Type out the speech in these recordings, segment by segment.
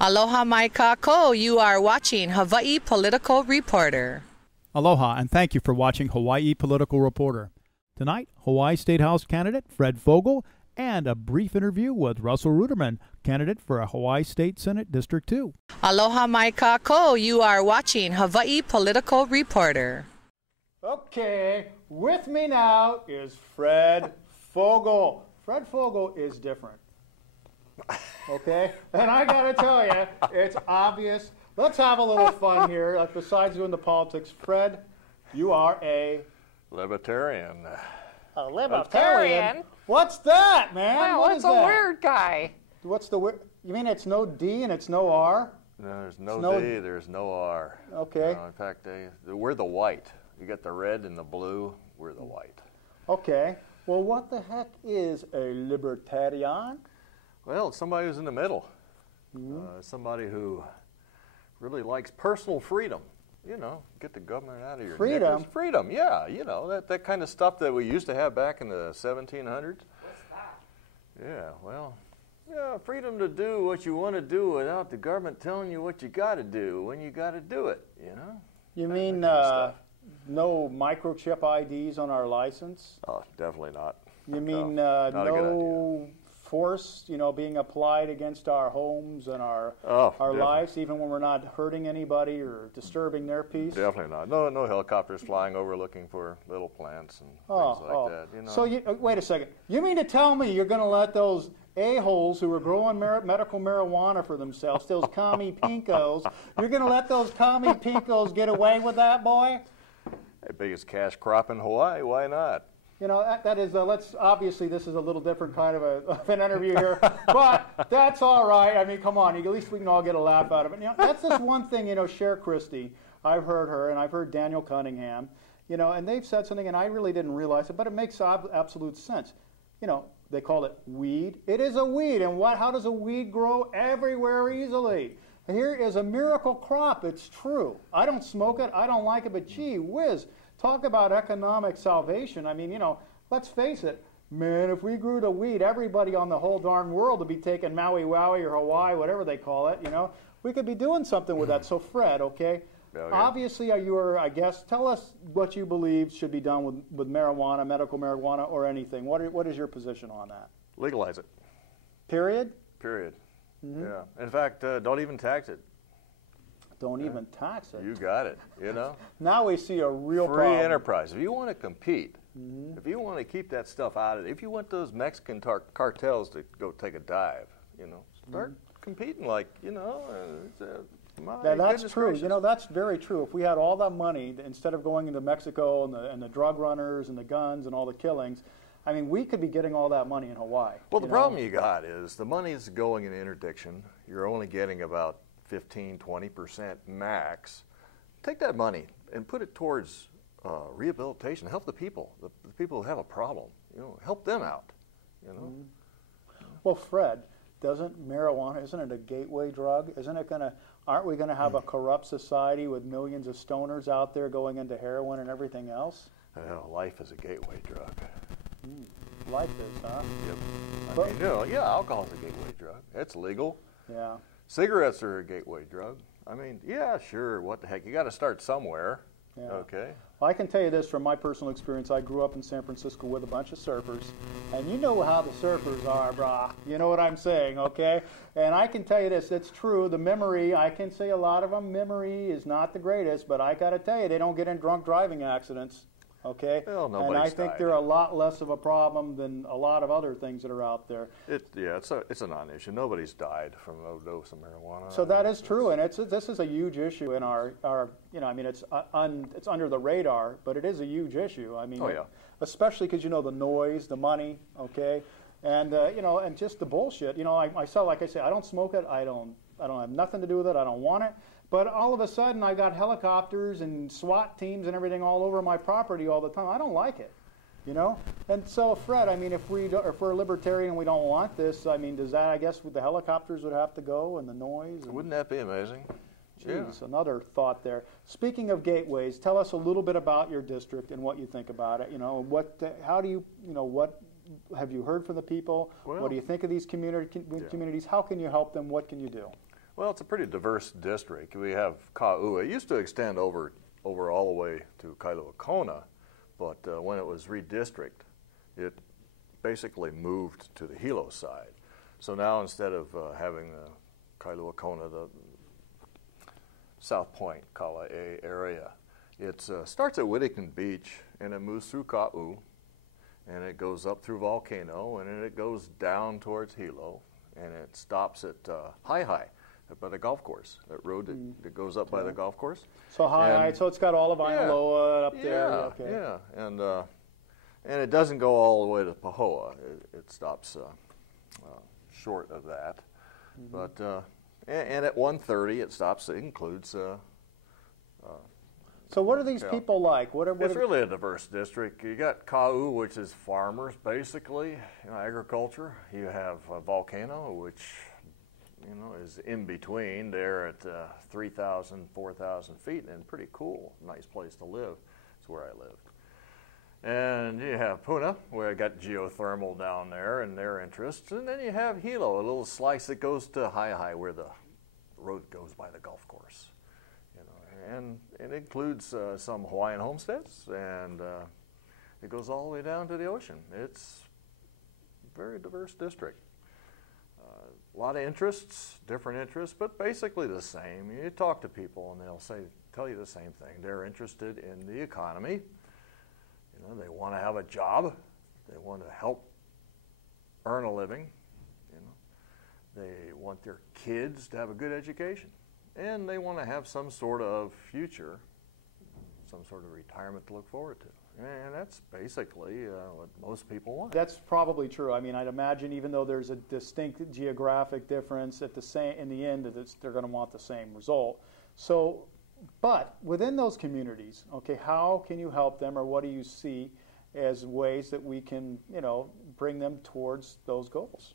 Aloha mai kako, you are watching Hawaii Political Reporter. Aloha, and thank you for watching Hawaii Political Reporter. Tonight, Hawaii State House candidate Fred Fogel and a brief interview with Russell Ruderman, candidate for a Hawaii State Senate District 2. Aloha mai kako, you are watching Hawaii Political Reporter. Okay, with me now is Fred Fogel. Fred Fogel is different. Okay, and I gotta tell you, it's obvious. Let's have a little fun here. Like, besides doing the politics, Fred, you are a libertarian. A libertarian? What's that, man? Wow, what it's a weird guy. What's the weird? You mean it's no D and it's no R? No, there's no D, there's no R. Okay. No, in fact, we're the white. You got the red and the blue. We're the white. Okay. Well, what the heck is a libertarian? Well, it's somebody who's in the middle. Somebody who really likes personal freedom. You know, get the government out of your freedom. Knickers. Freedom, yeah. You know, that kind of stuff that we used to have back in the 1700s. What's that? Yeah, well, yeah, freedom to do what you want to do without the government telling you what you got to do when you got to do it, you know? You mean no microchip IDs on our license? Oh, definitely not. You mean no force, you know, being applied against our homes and our lives, even when we're not hurting anybody or disturbing their peace? Definitely not. No helicopters flying over looking for little plants and things like that. You know? So wait a second. You mean to tell me you're going to let those a-holes who are growing medical marijuana for themselves, those commie pinkos, you're going to let those commie pinkos get away with that, boy? The biggest cash crop in Hawaii. Why not? You know, that is, obviously this is a little different kind of an interview here, but that's all right. I mean, come on, at least we can all get a laugh out of it. You know, that's just one thing, you know, Cher Christie, I've heard her, and I've heard Daniel Cunningham, you know, and they've said something, and I really didn't realize it, but it makes absolute sense. You know, they call it weed. It is a weed, and how does a weed grow? Everywhere easily. Here is a miracle crop, it's true. I don't smoke it, I don't like it, but gee whiz. Talk about economic salvation. I mean, you know, let's face it, man, if we grew the weed, everybody on the whole darn world would be taking Maui Wowie or Hawaii, whatever they call it, you know. We could be doing something with that. So, Fred, okay, obviously you are, I guess, tell us what you believe should be done with marijuana, medical marijuana, or anything. What is your position on that? Legalize it. Period? Period. Yeah. In fact, don't even tax it. Don't even tax it. You got it, you know. Now we see a real free problem. enterprise. If you want to compete, if you want to keep that stuff out of it, if you want those Mexican cartels to go take a dive, you know, start competing like, you know, that's true. Gracious. You know, that's very true. If we had all that money, instead of going into Mexico and the drug runners and the guns and all the killings, I mean, we could be getting all that money in Hawaii. Well, the problem you got is the money is going in interdiction. You're only getting about 15–20% max. Take that money and put it towards rehabilitation. Help the people who have a problem. You know, help them out. You know. Well, Fred, isn't it a gateway drug? Aren't we gonna have a corrupt society with millions of stoners out there going into heroin and everything else? Well, life is a gateway drug. Life is, huh? Yep. I mean, you know, yeah, alcohol is a gateway drug. It's legal. Yeah. Cigarettes are a gateway drug. I mean, yeah, sure, what the heck. You got to start somewhere. Yeah. Okay. Well, I can tell you this from my personal experience. I grew up in San Francisco with a bunch of surfers, and you know how the surfers are, brah. You know what I'm saying, okay? And I can tell you this, it's true. The memory, I can say a lot of them, memory is not the greatest, but I got to tell you, they don't get in drunk driving accidents. Okay, well, and I think they're a lot less of a problem than a lot of other things that are out there. It's a non-issue. Nobody's died from an overdose of marijuana. So that is true, and this is a huge issue in our you know, I mean, it's under the radar, but it is a huge issue. I mean, especially because, you know, the noise, the money, okay, and you know, and just the bullshit. You know, myself, like I say, I don't smoke it. I don't have nothing to do with it. I don't want it. But all of a sudden, I got helicopters and SWAT teams and everything all over my property all the time. I don't like it, you know. And so, Fred, I mean, if we're a libertarian and we don't want this, I mean, does that, I guess, the helicopters would have to go and the noise? And, wouldn't that be amazing? Jeez, another thought there. Speaking of gateways, tell us a little bit about your district and what you think about it. You know, how do you know, what have you heard from the people? Well, what do you think of these communities? How can you help them? What can you do? Well, it's a pretty diverse district. We have Ka'u. It used to extend over all the way to Kailua-Kona, but when it was redistricted, it basically moved to the Hilo side. So now instead of having the Kailua-Kona, the South Point, Kalae area, it starts at Whittington Beach and it moves through Ka'u, and it goes up through Volcano, and then it goes down towards Hilo, and it stops at Hai by the golf course, that road that goes up by the golf course. So so it's got all of Ainaloa up there. Okay. Yeah, and it doesn't go all the way to Pahoa. It stops short of that. But and at 1:30 it stops. It includes. So what are these people like? It's really a diverse district. You got Ka'u, which is farmers, basically, agriculture. You have Volcano, which is in between there at 3,000, 4,000 feet, and pretty cool, nice place to live. It's where I lived. And you have Puna, where I got geothermal down there and their interests. And then you have Hilo, a little slice that goes to Hai, where the road goes by the golf course. And it includes some Hawaiian homesteads, and it goes all the way down to the ocean. It's a very diverse district. A lot of interests, different interests, but basically the same. You talk to people and they'll tell you the same thing. They're interested in the economy. They want to have a job. They want to help earn a living. They want their kids to have a good education. And they want to have some sort of future, some sort of retirement to look forward to. And that's basically what most people want. That's probably true. I mean, I'd imagine even though there's a distinct geographic difference, in the end, they're going to want the same result. So, but within those communities, okay, how can you help them, or what do you see as ways that we can, bring them towards those goals?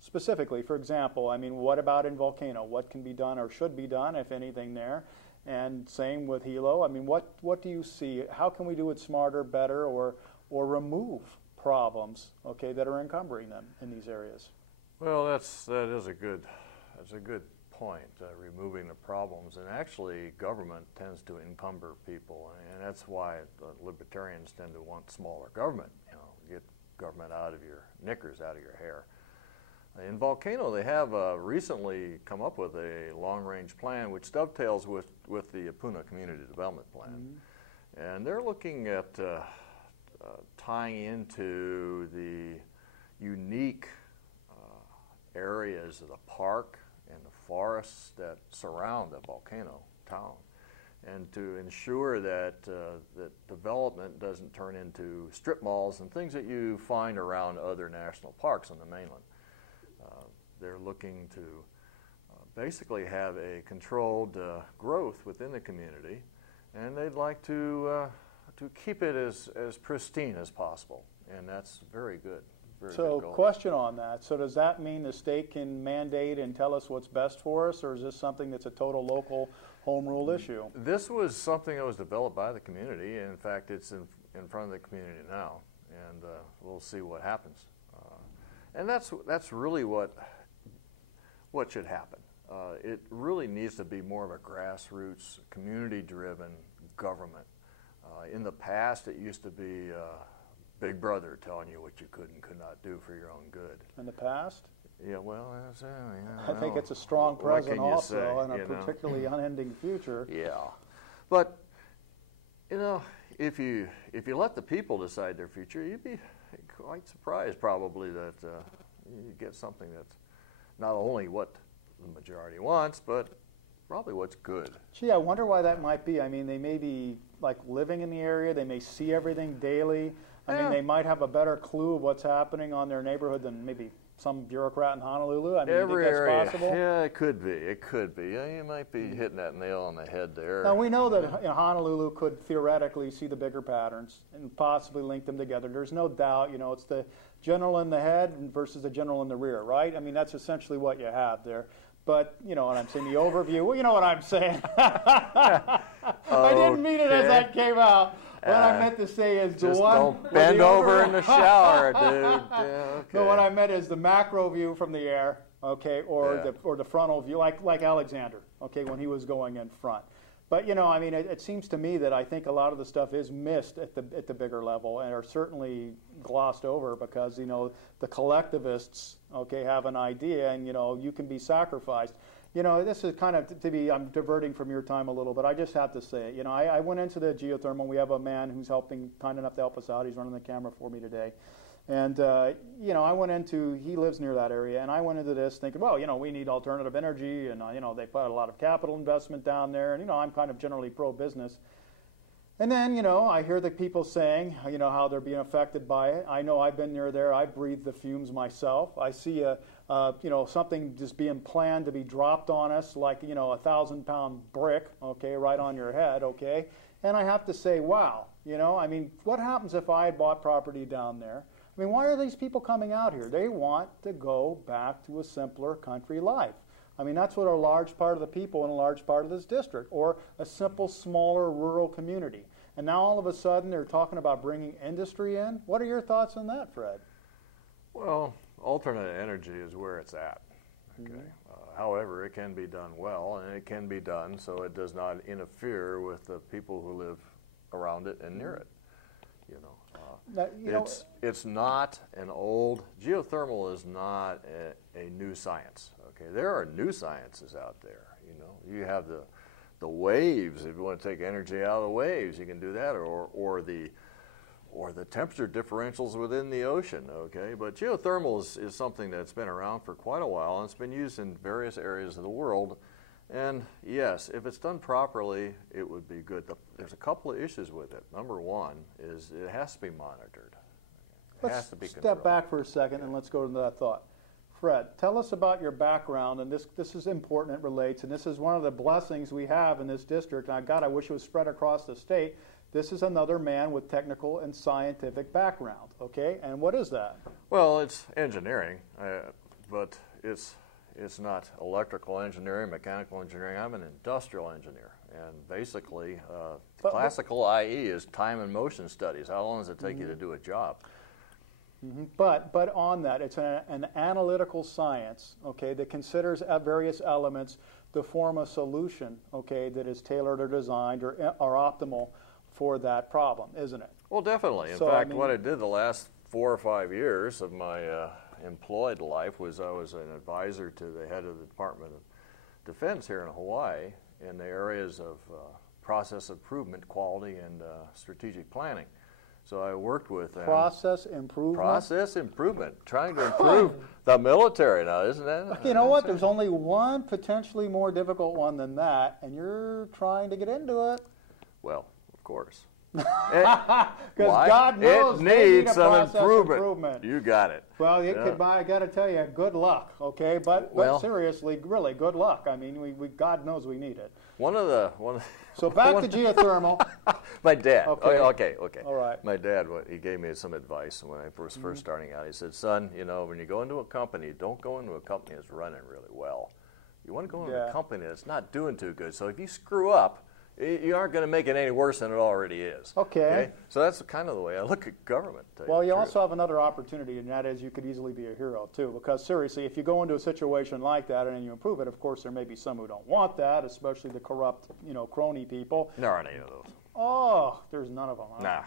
Specifically, for example, I mean, what about in Volcano? What can be done or should be done, if anything, there? And same with Hilo. I mean, what do you see? How can we do it smarter, better, or remove problems, okay, that are encumbering them in these areas? Well, that is a good point. Removing the problems, and actually, government tends to encumber people, and that's why libertarians tend to want smaller government. Get government out of your knickers, out of your hair. In Volcano, they have recently come up with a long-range plan which dovetails with the Puna Community Development Plan. And they're looking at tying into the unique areas of the park and the forests that surround the Volcano town, and to ensure that that development doesn't turn into strip malls and things that you find around other national parks on the mainland. They're looking to basically have a controlled growth within the community, and they'd like to keep it as pristine as possible, and that's very good. So, question on that. So, does that mean the state can mandate and tell us what's best for us, or is this something that's a total local home rule issue? This was something that was developed by the community. In fact, it's in front of the community now, and we'll see what happens. And that's really what should happen. It really needs to be more of a grassroots, community-driven government. In the past, it used to be Big Brother telling you what you could and could not do for your own good. In the past? Yeah, well, I think it's a strong present also, and a particularly unending future. Yeah, but if you let the people decide their future, you'd be quite surprised probably that you get something that's not only what the majority wants, but probably what's good. Gee, I wonder why that might be. I mean, they may be like living in the area, they may see everything daily. I mean, they might have a better clue of what's happening on their neighborhood than maybe some bureaucrat in Honolulu. I mean, Every you think that's area. possible? Yeah, it could be. It could be. Yeah, you might be hitting that nail on the head there. Now, we know that Honolulu could theoretically see the bigger patterns and possibly link them together. There's no doubt, it's the general in the head versus the general in the rear, right? I mean, that's essentially what you have there. But, you know what I'm saying, the overview, well, you know what I'm saying. I didn't mean it as that came out. What I meant to say is the just one... don't bend over in the shower, dude. Yeah, okay. No, what I meant is the macro view from the air, okay, or the frontal view, like Alexander, okay, when he was going in front. But you know, I mean, it seems to me that I think a lot of the stuff is missed at the bigger level, and are certainly glossed over because you know the collectivists, okay, have an idea, and you know you can be sacrificed. You know, this is kind of I'm diverting from your time a little, but I just have to say it. You know, I went into the geothermal. We have a man who's kind enough to help us out. He's running the camera for me today. And, you know, he lives near that area, and I went into this thinking, well, you know, we need alternative energy, and, you know, they put a lot of capital investment down there, and, you know, I'm kind of generally pro-business. And then, you know, I hear the people saying, you know, how they're being affected by it. I know I've been near there. I breathe the fumes myself. I see, you know, something just being planned to be dropped on us like, you know, a 1,000-pound brick, okay, right on your head, okay? And I have to say, wow, you know, I mean, what happens if I had bought property down there? I mean, why are these people coming out here? They want to go back to a simpler country life. I mean, that's what a large part of the people in a large part of this district, or a simple, smaller, rural community. And now all of a sudden they're talking about bringing industry in. What are your thoughts on that, Fred? Well, alternate energy is where it's at. Okay. However, it can be done well, and it can be done so it does not interfere with the people who live around it and near it. You know, it's not an old, geothermal is not a new science. Okay, there are new sciences out there. You know, you have the waves. If you want to take energy out of the waves, you can do that, or the temperature differentials within the ocean. Okay, but geothermal is something that's been around for quite a while, and it's been used in various areas of the world. And yes, if it's done properly, it would be good. There's a couple of issues with it. Number one is it has to be monitored. It has to be controlled. Step back for a second and let's go into that thought. Fred, tell us about your background, and this is important, it relates, and this is one of the blessings we have in this district. And God, I wish it was spread across the state. This is another man with technical and scientific background, okay? And what is that? Well, it's engineering, but it's not electrical engineering, mechanical engineering. I'm an industrial engineer, and basically, classical IE is time and motion studies. How long does it take you to do a job? But on that, it's an analytical science, okay, that considers various elements to form a solution, okay, that is tailored or designed or optimal for that problem, isn't it? Well, definitely. In fact, what I did the last 4 or 5 years of my employed life was I was an advisor to the head of the Department of Defense here in Hawaii in the areas of process improvement, quality, and strategic planning. So I worked with them. Process improvement? Process improvement, trying to improve the military now, isn't that? You know what? There's only one potentially more difficult one than that, and you're trying to get into it. Well, of course. Because God knows it they need needs a some process improvement. You got it. Well, I got to tell you, good luck, okay? But seriously, really, good luck. I mean, God knows we need it. So back to geothermal. My dad. Okay. Okay. All right. My dad, he gave me some advice when I was first starting out. He said, "Son, you know, when you go into a company, don't go into a company that's running really well. You want to go into a company that's not doing too good. So if you screw up, you aren't going to make it any worse than it already is." Okay. So that's kind of the way I look at government. Well, you also have another opportunity, and that is you could easily be a hero, too. Because, seriously, if you go into a situation like that and you improve it, of course, there may be some who don't want that, especially the corrupt, crony people. There aren't any of those. Oh, there's none of them. Huh? Nah.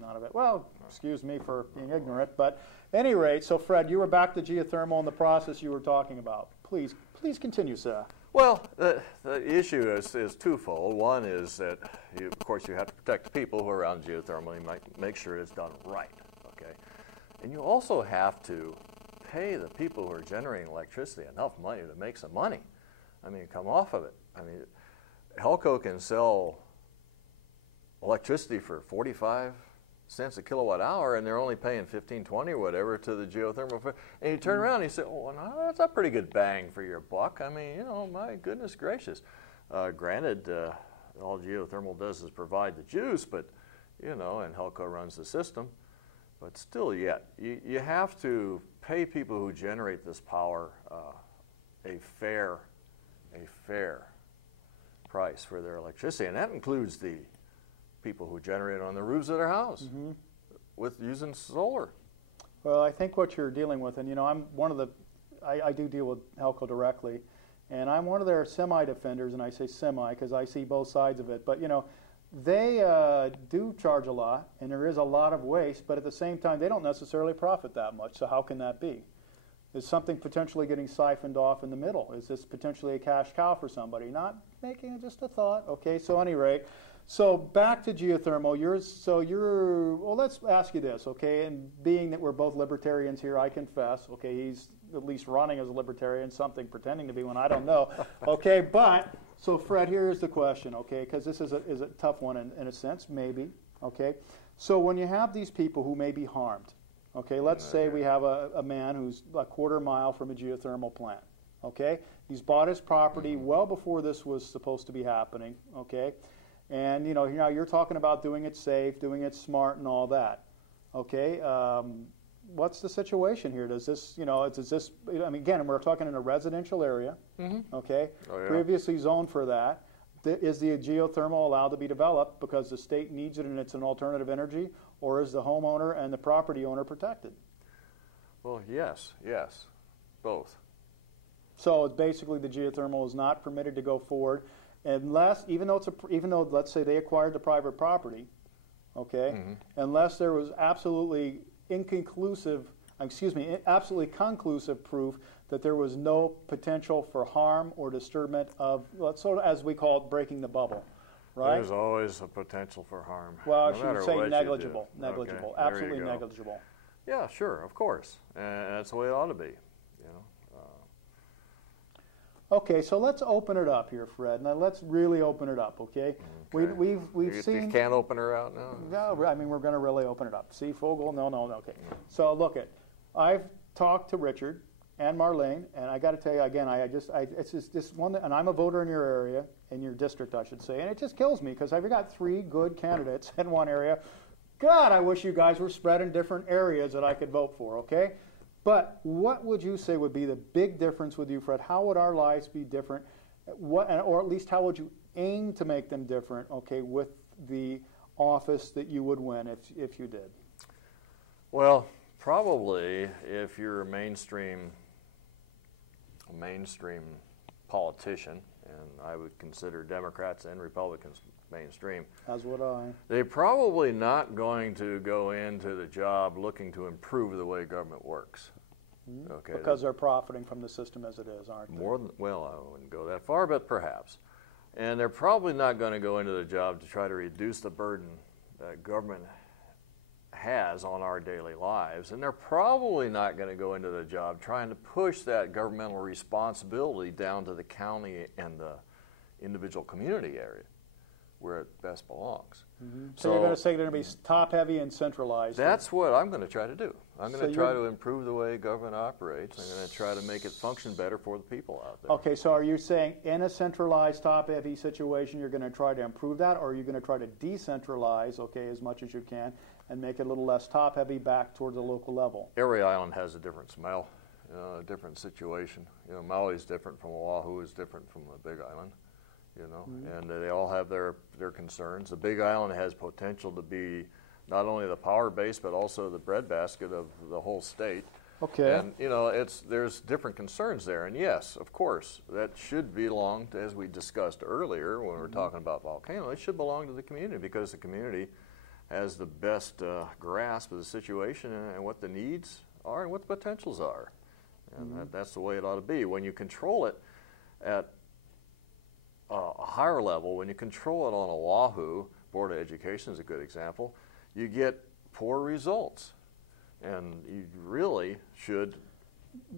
None of it. Well, excuse me for being ignorant. But at any rate, so, Fred, you were back to geothermal and the process you were talking about. Please continue, sir. Well, the issue is twofold. One is that, of course, you have to protect the people who are around geothermal. You might make sure it's done right, okay? And you also have to pay the people who are generating electricity enough money to make some money. I mean, come off of it. I mean, Helco can sell electricity for 45 cents a kilowatt hour, and they're only paying 15, 20 or whatever to the geothermal. And you turn around and you say, "Oh, no, that's a pretty good bang for your buck." I mean, my goodness gracious. Granted, all geothermal does is provide the juice, but, and Helco runs the system. But still yet, you have to pay people who generate this power a fair price for their electricity, and that includes the people who generate on the roofs of their house with using solar. Well, I think what you're dealing with, and I'm one of the I do deal with Helco directly, and I'm one of their semi-defenders, and I say semi because I see both sides of it. But you know, they do charge a lot, and there is a lot of waste, but at the same time, they don't necessarily profit that much. So how can that be? Is something potentially getting siphoned off in the middle? Is this potentially a cash cow for somebody? Not making it, just a thought. Okay, so at any rate, so back to geothermal. Well, let's ask you this, okay? And being that we're both libertarians here, I confess, okay, he's at least running as a libertarian, something pretending to be one, I don't know. Okay, but, so Fred, here's the question, okay, because this is a tough one in a sense, maybe, okay? So when you have these people who may be harmed, okay, let's say we have a man who's a quarter mile from a geothermal plant, okay? He's bought his property well before this was supposed to be happening, okay? And, you know, now you're talking about doing it safe, doing it smart and all that, okay? What's the situation here? Does this, you know, I mean, again, we're talking in a residential area, okay? Oh, yeah. Previously zoned for that. Is the geothermal allowed to be developed because the state needs it and it's an alternative energy, or is the homeowner and the property owner protected? Well, yes, both. So it's basically the geothermal is not permitted to go forward unless, even though let's say they acquired the private property, okay, unless there was absolutely absolutely conclusive proof that there was no potential for harm or disturbance of, sort of as we call it, breaking the bubble, right? There's always a potential for harm. Well, no I should say negligible, negligible, okay, absolutely negligible. Yeah, sure, of course, and that's the way it ought to be, you know. Okay, so let's open it up here, Fred. Now let's really open it up, okay? We've seen. You can't open her out now. No, I mean we're going to really open it up. See, Fogel? No. Okay. So look I've talked to Richard and Marlene, and I got to tell you again, it's just this one, and I'm a voter in your area, in your district, I should say, and it just kills me because I've got 3 good candidates in one area. God, I wish you guys were spread in different areas that I could vote for. Okay. But what would you say would be the big difference with you, Fred? How would our lives be different? Or at least how would you aim to make them different, okay, with the office that you would win if you did? Well, probably if you're a mainstream politician, and I would consider Democrats and Republicans mainstream. As would I. They're probably not going to go into the job looking to improve the way government works. Okay, because they're profiting from the system as it is, aren't they? Well, I wouldn't go that far, but perhaps. And they're probably not going to go into the job to try to reduce the burden that government has on our daily lives. And they're probably not going to go into the job trying to push that governmental responsibility down to the county and the individual community area where it best belongs. So you're going to say they're going to be top-heavy and centralized. That's what I'm going to try to do. I'm going to try to improve the way government operates. I'm going to try to make it function better for the people out there. Okay, so are you saying in a centralized, top-heavy situation, you're going to try to improve that, or are you going to try to decentralize, okay, as much as you can, and make it a little less top-heavy back toward the local level? Every island has a different smell, a different situation. You know, Maui's different from Oahu, is different from the Big Island. You know, and they all have their concerns. The Big Island has potential to be not only the power base, but also the breadbasket of the whole state. Okay. And, you know, there's different concerns there. And yes, of course, that should belong to, as we discussed earlier when we were talking about volcano, it should belong to the community because the community has the best grasp of the situation and what the needs are and what the potentials are. And that's the way it ought to be. When you control it at a higher level, when you control it on Oahu, Board of Education is a good example, you get poor results. And you really should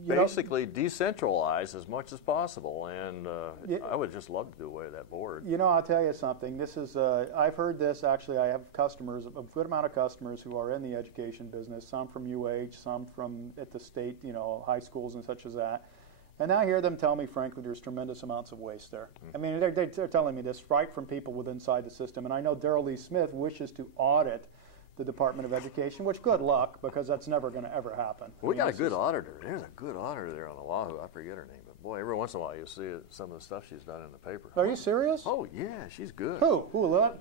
basically decentralize as much as possible. And I would just love to do away with that board. You know, I'll tell you something. This is, I've heard this, actually, I have customers, a good amount of customers who are in the education business, some from UH, some from at the state, you know, high schools and such as that. And I hear them tell me, frankly, there's tremendous amounts of waste there. I mean, they're telling me this right from people within inside the system. And I know Darrell Lee Smith wishes to audit the Department of Education, which good luck, because that's never going to ever happen. We got a good auditor. There's a good auditor there on Oahu. I forget her name, but boy, every once in a while you see some of the stuff she's done in the paper. Are you serious? Oh yeah, she's good. Who?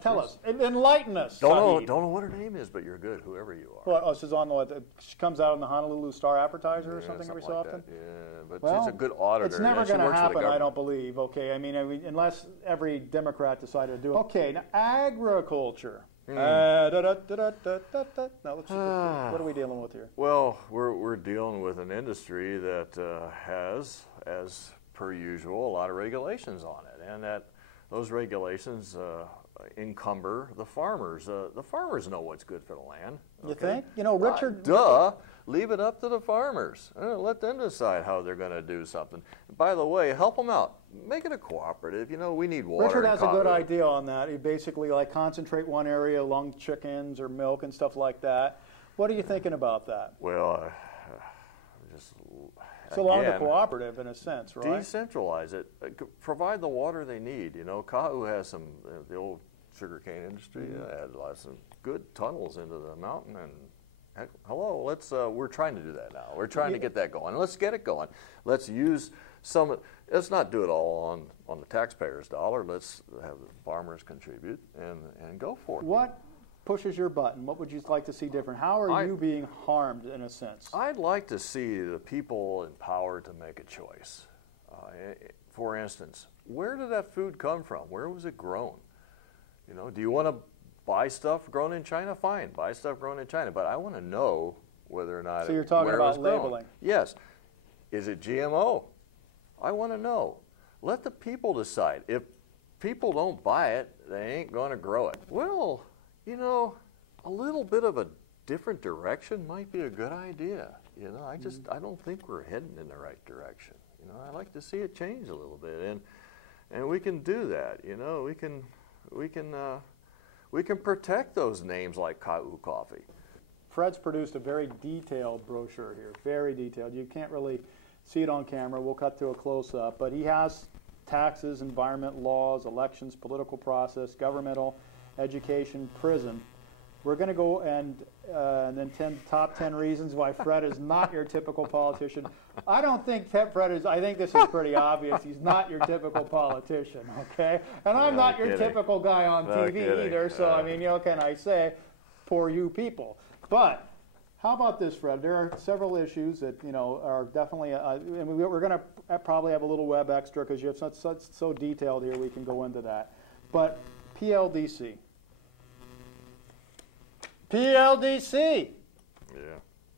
Tell us. Enlighten us. Don't know what her name is, but you're good, whoever you are. Well, she's on she comes out in the Honolulu Star Advertiser or something every so like often? that. Yeah, but Well, she's a good auditor. It's never going to happen, I don't believe. Okay, I mean, unless every Democrat decided to do it. Okay, now agriculture. Now let's what are we dealing with here? Well, we're dealing with an industry that has, as per usual, a lot of regulations on it, and that those regulations encumber the farmers. The farmers know what's good for the land. Okay? You think? You know, Richard. Duh. Leave it up to the farmers. Let them decide how they're going to do something. By the way, help them out. Make it a cooperative. You know, we need water. Richard has a good idea on that. He basically concentrate one area along chickens or milk and stuff like that. What are you thinking about that? Well, it's along the cooperative in a sense, right? Decentralize it. Provide the water they need. You know, Ka'u has some, the old sugarcane industry had lots of good tunnels into the mountain, and hello, we're trying to do that now. We're trying to get that going. Let's get it going. Let's use let's not do it all on the taxpayer's dollar. Let's have the farmers contribute and go for it. What pushes your button? What would you like to see different? How are you being harmed in a sense? I'd like to see the people empowered to make a choice. For instance, where did that food come from? Where was it grown? You know, do you want to buy stuff grown in China? Fine, buy stuff grown in China. But I want to know whether or not. So you're talking about labeling. Yes. Is it GMO? I want to know. Let the people decide. If people don't buy it, they ain't going to grow it. Well, you know, a little bit of a different direction might be a good idea. You know, I don't think we're heading in the right direction. You know, I like to see it change a little bit, and we can do that. You know, we can protect those names like Ka'u Coffee. Fred's produced a very detailed brochure here, very detailed. You can't really see it on camera. We'll cut to a close-up, but he has taxes, environment laws, elections, political process, governmental, education, prison. We're going to go and then top 10 reasons why Fred is not your typical politician. I don't think Fred is. I think this is pretty obvious. He's not your typical politician, okay? And I'm not your typical guy on TV either. So I mean, you know, can I say, poor you people? But how about this, Fred? There are several issues that are definitely. And we're going to probably have a little web extra because you have so detailed here. We can go into that. But PLDC. PLDC. Yeah.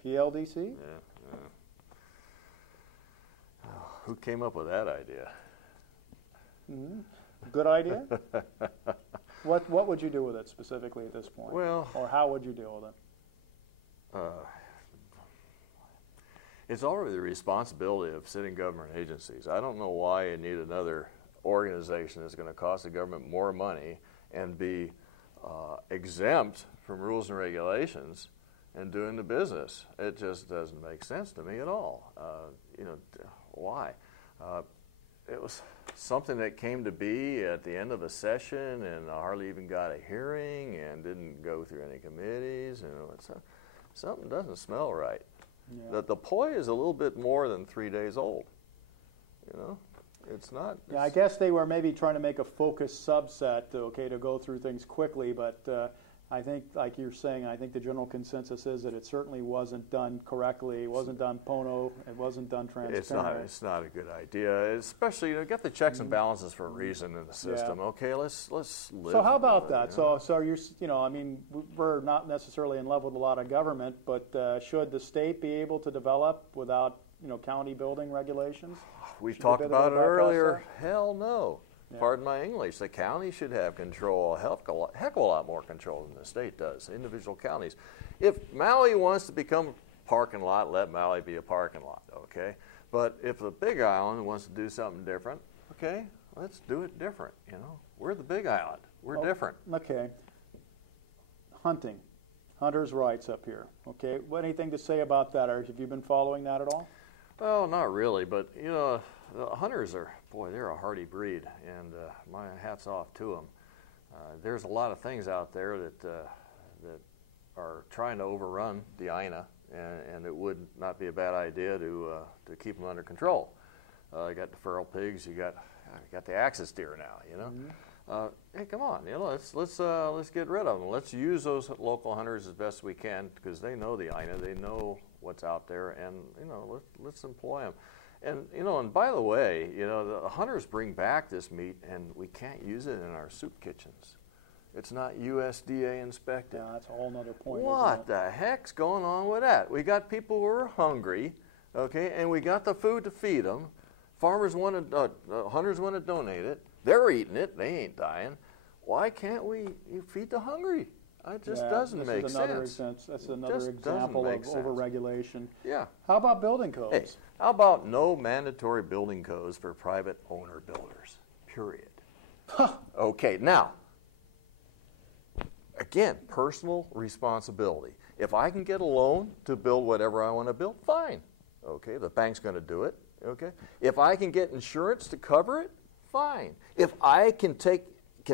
PLDC. Yeah. Who came up with that idea? Mm-hmm. Good idea. What would you do with it specifically at this point? Well, or how would you deal with it? It's already the responsibility of sitting government agencies. I don't know why you need another organization that's going to cost the government more money and be exempt from rules and regulations and doing the business. It just doesn't make sense to me at all. Why? It was something that came to be at the end of a session and hardly even got a hearing and didn't go through any committees. Something doesn't smell right. Yeah. The ploy is a little bit more than 3 days old. You know, it's not. Yeah, I guess they were maybe trying to make a focused subset, to go through things quickly, but I think, like you're saying, I think the general consensus is that it certainly wasn't done correctly. It wasn't done pono. It wasn't done transparent. It's not a good idea, especially get the checks and balances for a reason in the system. Yeah. Okay, let's live. So how about that? So you're, I mean, we're not necessarily in love with a lot of government, but should the state be able to develop without county building regulations? We talked about it earlier. Hell no. Yeah. Pardon my English. The county should have control, a heck of a lot more control than the state does, individual counties. If Maui wants to become a parking lot, let Maui be a parking lot, okay? But if the Big Island wants to do something different, okay, let's do it different, We're the Big Island. We're different. Okay. Hunting. Hunters' rights up here, okay? Anything to say about that, or have you been following that at all? Well, not really, but, the hunters they're a hardy breed, and my hat's off to them. There's a lot of things out there that are trying to overrun the INA, and it would not be a bad idea to keep them under control. You got the feral pigs, you got the axis deer now, you know. Mm-hmm. Hey, come on, you know, let's get rid of them. Let's use those local hunters as best we can, because they know the INA, they know what's out there, and you know, let's employ them. And you know, and by the way, you know, the hunters bring back this meat, and we can't use it in our soup kitchens. It's not USDA inspected. Yeah, that's a whole nother point. What the heck's going on with that? We got people who are hungry, okay, and we got the food to feed them. Farmers want to, hunters want to donate it. They're eating it. They ain't dying. Why can't we feed the hungry? It just doesn't make sense. That's another example of overregulation. Yeah. How about building codes? Hey, how about no mandatory building codes for private owner builders? Period. Okay, now, again, personal responsibility. If I can get a loan to build whatever I want to build, fine. Okay, the bank's going to do it. Okay, if I can get insurance to cover it, fine. If I can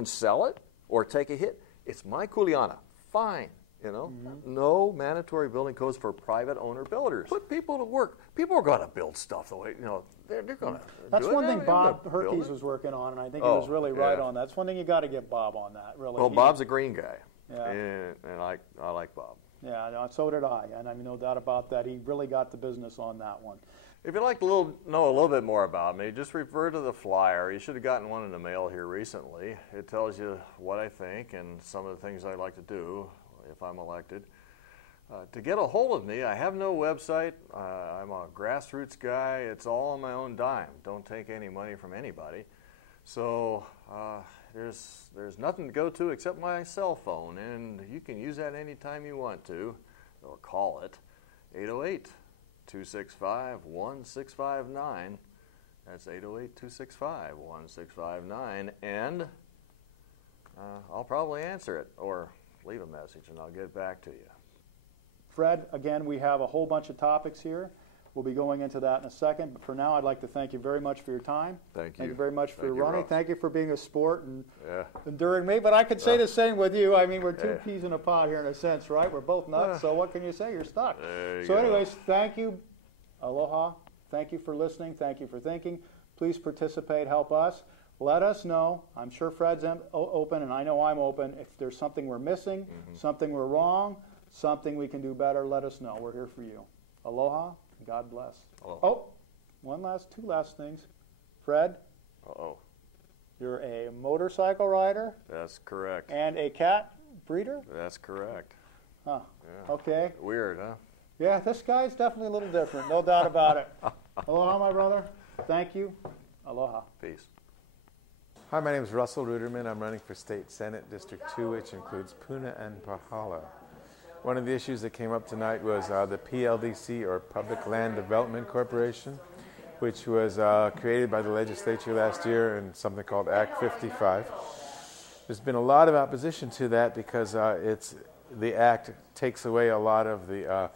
sell it or take a hit, it's my kuleana. Fine. You know, no mandatory building codes for private owner builders. Put people to work. People are going to build stuff the way, you know, they're going to. That's one thing Bob Herkes was working on, and I think he was really right on that. That's one thing you got to give Bob on that, really. Well, Bob's a green guy, yeah, and I like Bob. Yeah, no, so did I, and I mean, no doubt about that. He really got the business on that one. If you'd like to know a little bit more about me, just refer to the flyer. You should have gotten one in the mail here recently. It tells you what I think and some of the things I'd like to do if I'm elected. To get a hold of me, I have no website. I'm a grassroots guy. It's all on my own dime. Don't take any money from anybody. So there's nothing to go to except my cell phone, and you can use that anytime you want to, or call it, 808-265-1659. That's 808-265-1659, and I'll probably answer it or leave a message, and I'll get back to you. Fred, again, we have a whole bunch of topics here. We'll be going into that in a second, but for now, I'd like to thank you very much for your time. Thank you. Thank you very much for running. Ross. Thank you for being a sport and enduring me. But I could say the same with you. I mean, we're two peas in a pod here in a sense, right? We're both nuts, so what can you say? You're stuck. So anyways, thank you. Aloha. Thank you for listening. Thank you for thinking. Please participate. Help us. Let us know. I'm sure Fred's open, and I know I'm open. If there's something we're missing, something we're wrong, something we can do better, let us know. We're here for you. Aloha. God bless. Oh, two last things. Fred? You're a motorcycle rider? That's correct. And a cat breeder? That's correct. Huh. Yeah. Okay. Weird, huh? Yeah, this guy's definitely a little different. No doubt about it. Aloha, my brother. Thank you. Aloha. Peace. Hi, my name is Russell Ruderman. I'm running for State Senate, District 2, which includes Puna and Pahala. One of the issues that came up tonight was the PLDC, or Public Land Development Corporation, which was created by the legislature last year in something called Act 55. There's been a lot of opposition to that because the act takes away a lot of the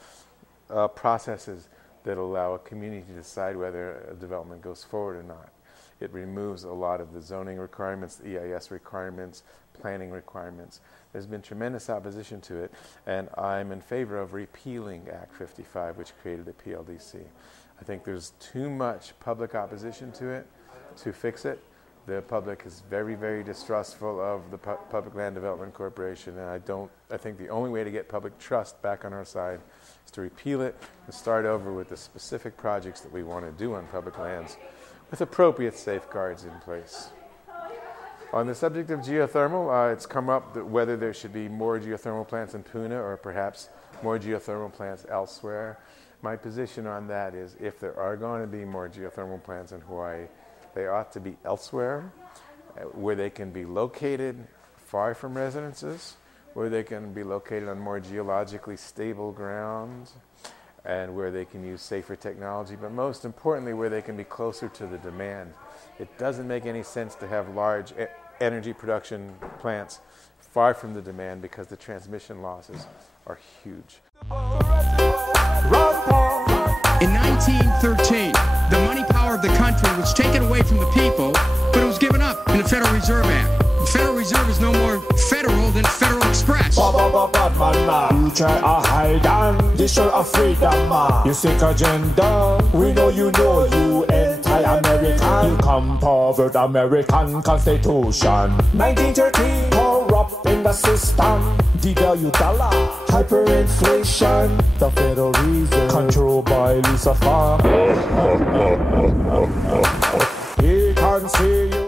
processes that allow a community to decide whether a development goes forward or not. It removes a lot of the zoning requirements, the EIS requirements, planning requirements. There's been tremendous opposition to it, and I'm in favor of repealing Act 55, which created the PLDC. I think there's too much public opposition to it to fix it. The public is very, very distrustful of the Public Land Development Corporation, and I think the only way to get public trust back on our side is to repeal it and start over with the specific projects that we want to do on public lands with appropriate safeguards in place. On the subject of geothermal, it's come up that whether there should be more geothermal plants in Puna or perhaps more geothermal plants elsewhere. My position on that is if there are going to be more geothermal plants in Hawaii, they ought to be elsewhere, where they can be located far from residences, where they can be located on more geologically stable ground, and where they can use safer technology, but most importantly, where they can be closer to the demand. It doesn't make any sense to have large energy production plants far from the demand because the transmission losses are huge. In 1913, the money power of the country was taken away from the people, but it was given up in the Federal Reserve Act. The Federal Reserve is no more federal than Federal Express. try a hide and destroy a freedom man. You sick agenda, we know you anti-American. You come forward American Constitution. 1913, corrupt in the system. Devalue dollar, hyperinflation. The Federal Reserve, controlled by Lucifer. He can see you.